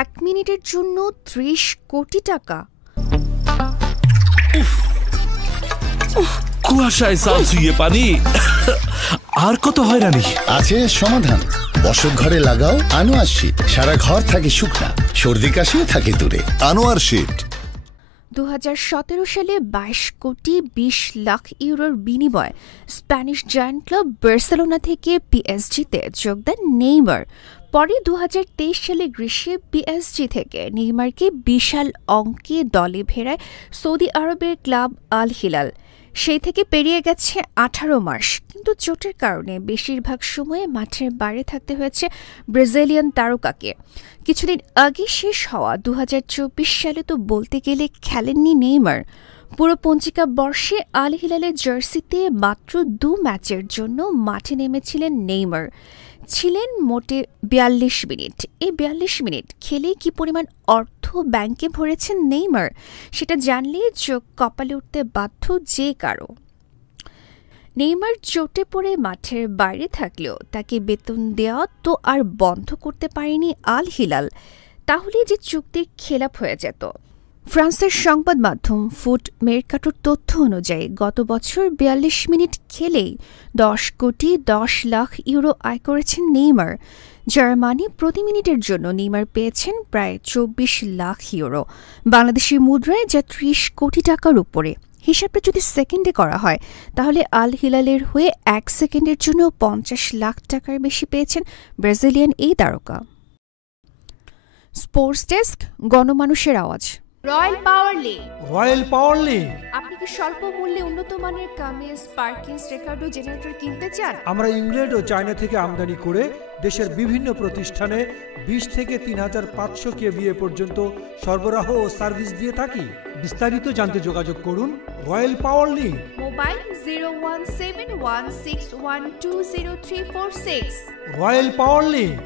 1 মিনিটের জন্য 30 কোটি টাকা। কুয়াশায় সাল ছুঁয়ে পানি। আর কত হয়রানি আছে সমাধান। বসত ঘরে লাগাও আনোয়ার শীট, সারা ঘর থাকে শুকনা, সর্দি কাশিও থাকে দূরে। আনোয়ার শীট। 2017 সালে 22 কোটি 20 লাখ ইউরোর বিনিময়ে স্প্যানিশ জায়ান্ট ক্লাব বার্সেলোনা থেকে পিএসজিতে যোগ দেন নেইমার। পরে 2023 সালে গ্রীষ্মে পিএসজি থেকে নেইমারকে বিশাল অঙ্কে দলে ফেরায় সৌদি আরবের ক্লাব আল হিলাল। সেই থেকে পেরিয়ে গেছে 18 মাস, কিন্তু চোটের কারণে বেশিরভাগ সময়ে মাঠের বাইরে থাকতে হয়েছে ব্রাজিলিয়ান তারকাকে। কিছুদিন আগে শেষ হওয়া 2024 সালে তো বলতে গেলে খেলেননি নেইমার। পুরো পঞ্জিকা বর্ষে আল হিলালের জার্সিতে মাত্র 2 ম্যাচের জন্য মাঠে নেমেছিলেন নেইমার। ছিলেন মোটে 42 মিনিট। এই 42 মিনিট খেলেই কি পরিমাণ অর্থ ব্যাংকে ভরেছেন নেইমার, সেটা জানলেই চোখ কপালে উঠতে বাধ্য যে কারো। নেইমার চোটে পড়ে মাঠের বাইরে থাকলেও তাকে বেতন দেওয়া তো আর বন্ধ করতে পারেনি আল হিলাল। তাহলে যে চুক্তির খেলাপ হয়ে যেত। ফ্রান্সের সংবাদ মাধ্যম ফুট মেরকাটোর তথ্য অনুযায়ী গত বছর 42 মিনিট খেলেই 10 কোটি 10 লাখ ইউরো আয় করেছেন নেইমার। যার মানে প্রতি মিনিটের জন্য নেইমার পেয়েছেন প্রায় 24 লাখ ইউরো, বাংলাদেশি মুদ্রায় যা 30 কোটি টাকার উপরে। হিসাবটা যদি সেকেন্ডে করা হয় তাহলে আল হিলালের হয়ে 1 সেকেন্ডের জন্য 50 লাখ টাকার বেশি পেয়েছেন ব্রাজিলিয়ান এই তারকা। স্পোর্টস ডেস্ক, গণমানুষের আওয়াজ। রয়্যাল পাওয়ার লিঙ্ক। আপনি কি স্বল্প মূল্যে উন্নত মানের কামিজ, পার্কিংস, রেকর্ড ও জেনারেটর কিনতে চান? আমরা ইংল্যান্ড ও চায়না থেকে আমদানি করে দেশের বিভিন্ন প্রতিষ্ঠানে 20 থেকে 3500 কেভিএ পর্যন্ত সরবরাহ ও সার্ভিস দিয়ে থাকি। বিস্তারিত জানতে যোগাযোগ করুন রয়্যাল পাওয়ার লিঙ্ক। মোবাইল 017161203646। রয়্যাল পাওয়ার লিঙ্ক।